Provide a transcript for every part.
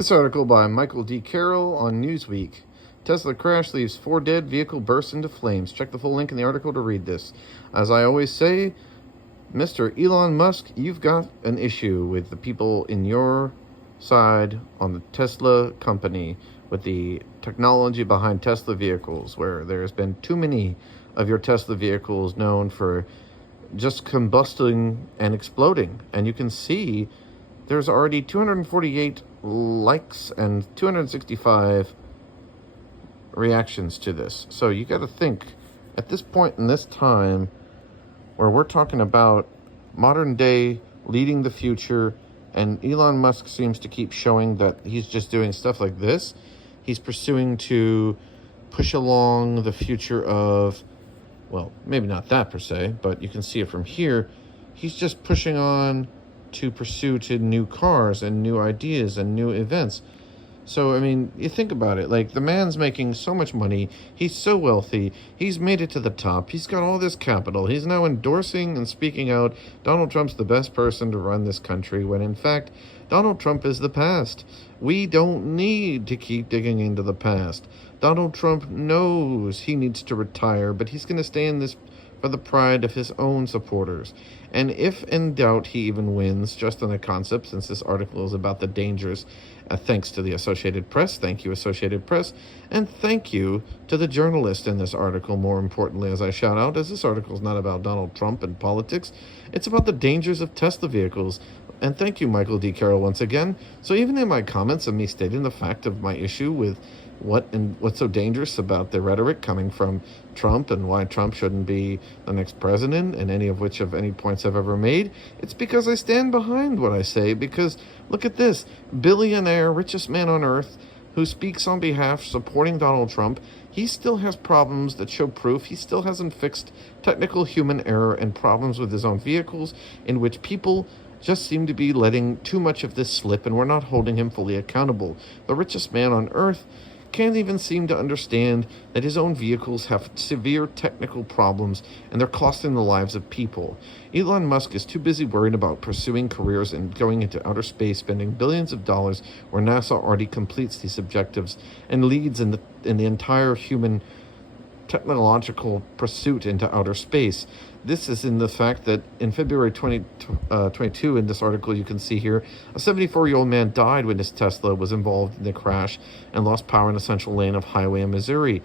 This article by Michael D. Carroll on Newsweek. Tesla crash leaves 4 dead, vehicle bursts into flames. Check the full link in the article to read this. As I always say, Mr. Elon Musk, you've got an issue with the people in your side on the Tesla company, with the technology behind Tesla vehicles, where there's been too many of your Tesla vehicles known for just combusting and exploding. And you can see there's already 248 likes and 265 reactions to this. So you got to think, at this point in this time, where we're talking about modern day leading the future, and Elon Musk seems to keep showing that he's just doing stuff like this. He's pursuing to push along the future of, well, maybe not that per se, but you can see it from here. He's just pushing on to pursue to new cars and new ideas and new events. So, I mean, you think about it, like, the man's making so much money, he's so wealthy, he's made it to the top, he's got all this capital, he's now endorsing and speaking out Donald Trump's the best person to run this country, when in fact, Donald Trump is the past. We don't need to keep digging into the past. Donald Trump knows he needs to retire, but he's going to stay in this for the pride of his own supporters. And if in doubt he even wins, just on a concept, since this article is about the dangers, thanks to the Associated Press, thank you Associated Press, and thank you to the journalist in this article, more importantly, as I shout out, as this article is not about Donald Trump and politics, it's about the dangers of Tesla vehicles. And thank you, Michael D. Carroll, once again. So even in my comments of me stating the fact of my issue with what's so dangerous about the rhetoric coming from Trump and why Trump shouldn't be the next president, and any of which of any points I've ever made, it's because I stand behind what I say. Because look at this, billionaire, richest man on earth, who speaks on behalf supporting Donald Trump, he still has problems that show proof. He still hasn't fixed technical human error and problems with his own vehicles, in which people just seem to be letting too much of this slip, and we're not holding him fully accountable. The richest man on earth can't even seem to understand that his own vehicles have severe technical problems and they're costing the lives of people. Elon Musk is too busy worried about pursuing careers and going into outer space, spending billions of dollars where NASA already completes these objectives and leads in the entire human technological pursuit into outer space. This is in the fact that in February 2022, in this article you can see here, a 74-year-old man died when his Tesla was involved in the crash and lost power in a central lane of highway in Missouri.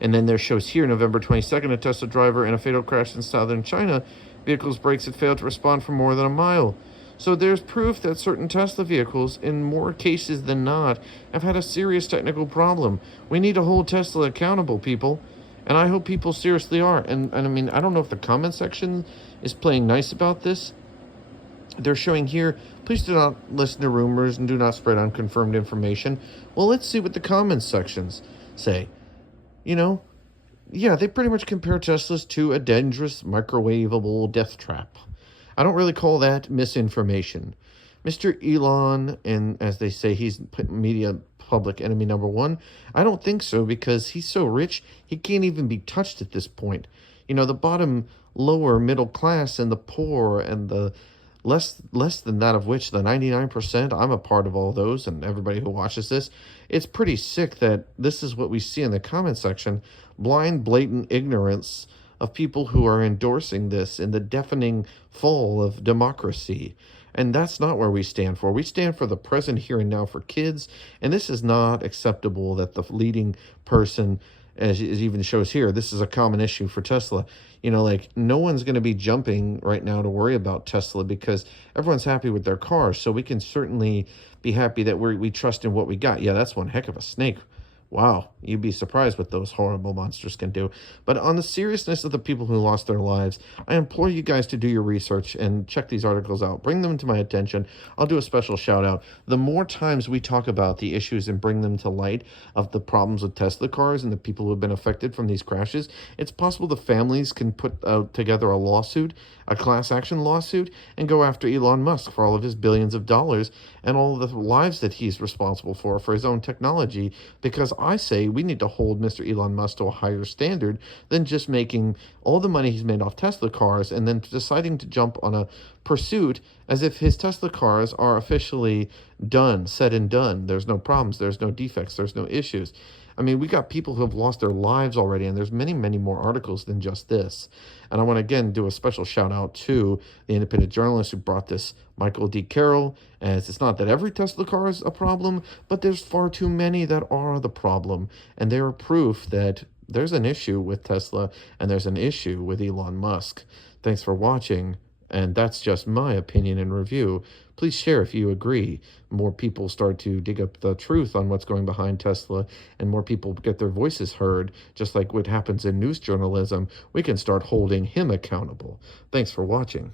And then there shows here, November 22nd, a Tesla driver in a fatal crash in southern China. Vehicle's brakes had failed to respond for more than a mile. So there's proof that certain Tesla vehicles, in more cases than not, have had a serious technical problem. We need to hold Tesla accountable, people. And I hope people seriously are. And I mean, I don't know if the comment section is playing nice about this. They're showing here, please do not listen to rumors and do not spread unconfirmed information. Well, let's see what the comments sections say. You know, yeah, they pretty much compare Teslas to a dangerous microwavable death trap. I don't really call that misinformation. Mr. Elon, and as they say, he's media public enemy number one. I don't think so, because he's so rich, he can't even be touched at this point. You know, the bottom, lower middle class and the poor and the less than that, of which the 99%, I'm a part of all those, and everybody who watches this, it's pretty sick that this is what we see in the comment section. Blind, blatant ignorance of people who are endorsing this in the deafening fall of democracy. And that's not where we stand for. We stand for the present here and now for kids. And this is not acceptable that the leading person, as it even shows here, this is a common issue for Tesla. You know, like, no one's going to be jumping right now to worry about Tesla because everyone's happy with their cars. So we can certainly be happy that we trust in what we got. Yeah, that's one heck of a snake. Wow, you'd be surprised what those horrible monsters can do. But on the seriousness of the people who lost their lives, I implore you guys to do your research and check these articles out. Bring them to my attention. I'll do a special shout out. The more times we talk about the issues and bring them to light of the problems with Tesla cars and the people who have been affected from these crashes, it's possible the families can put together a lawsuit, a class action lawsuit, and go after Elon Musk for all of his billions of dollars and all of the lives that he's responsible for his own technology, because I say we need to hold Mr. Elon Musk to a higher standard than just making all the money he's made off Tesla cars and then deciding to jump on a pursuit as if his Tesla cars are officially done, said and done. There's no problems, there's no defects, there's no issues. I mean, we got people who have lost their lives already, and there's many, many more articles than just this. And I want to again do a special shout out to the independent journalist who brought this, Michael D. Carroll, as it's not that every Tesla car is a problem, but there's far too many that are the problem. And they're proof that there's an issue with Tesla and there's an issue with Elon Musk. Thanks for watching. And that's just my opinion and review. Please share if you agree. More people start to dig up the truth on what's going behind Tesla, and more people get their voices heard, just like what happens in news journalism. We can start holding him accountable. Thanks for watching.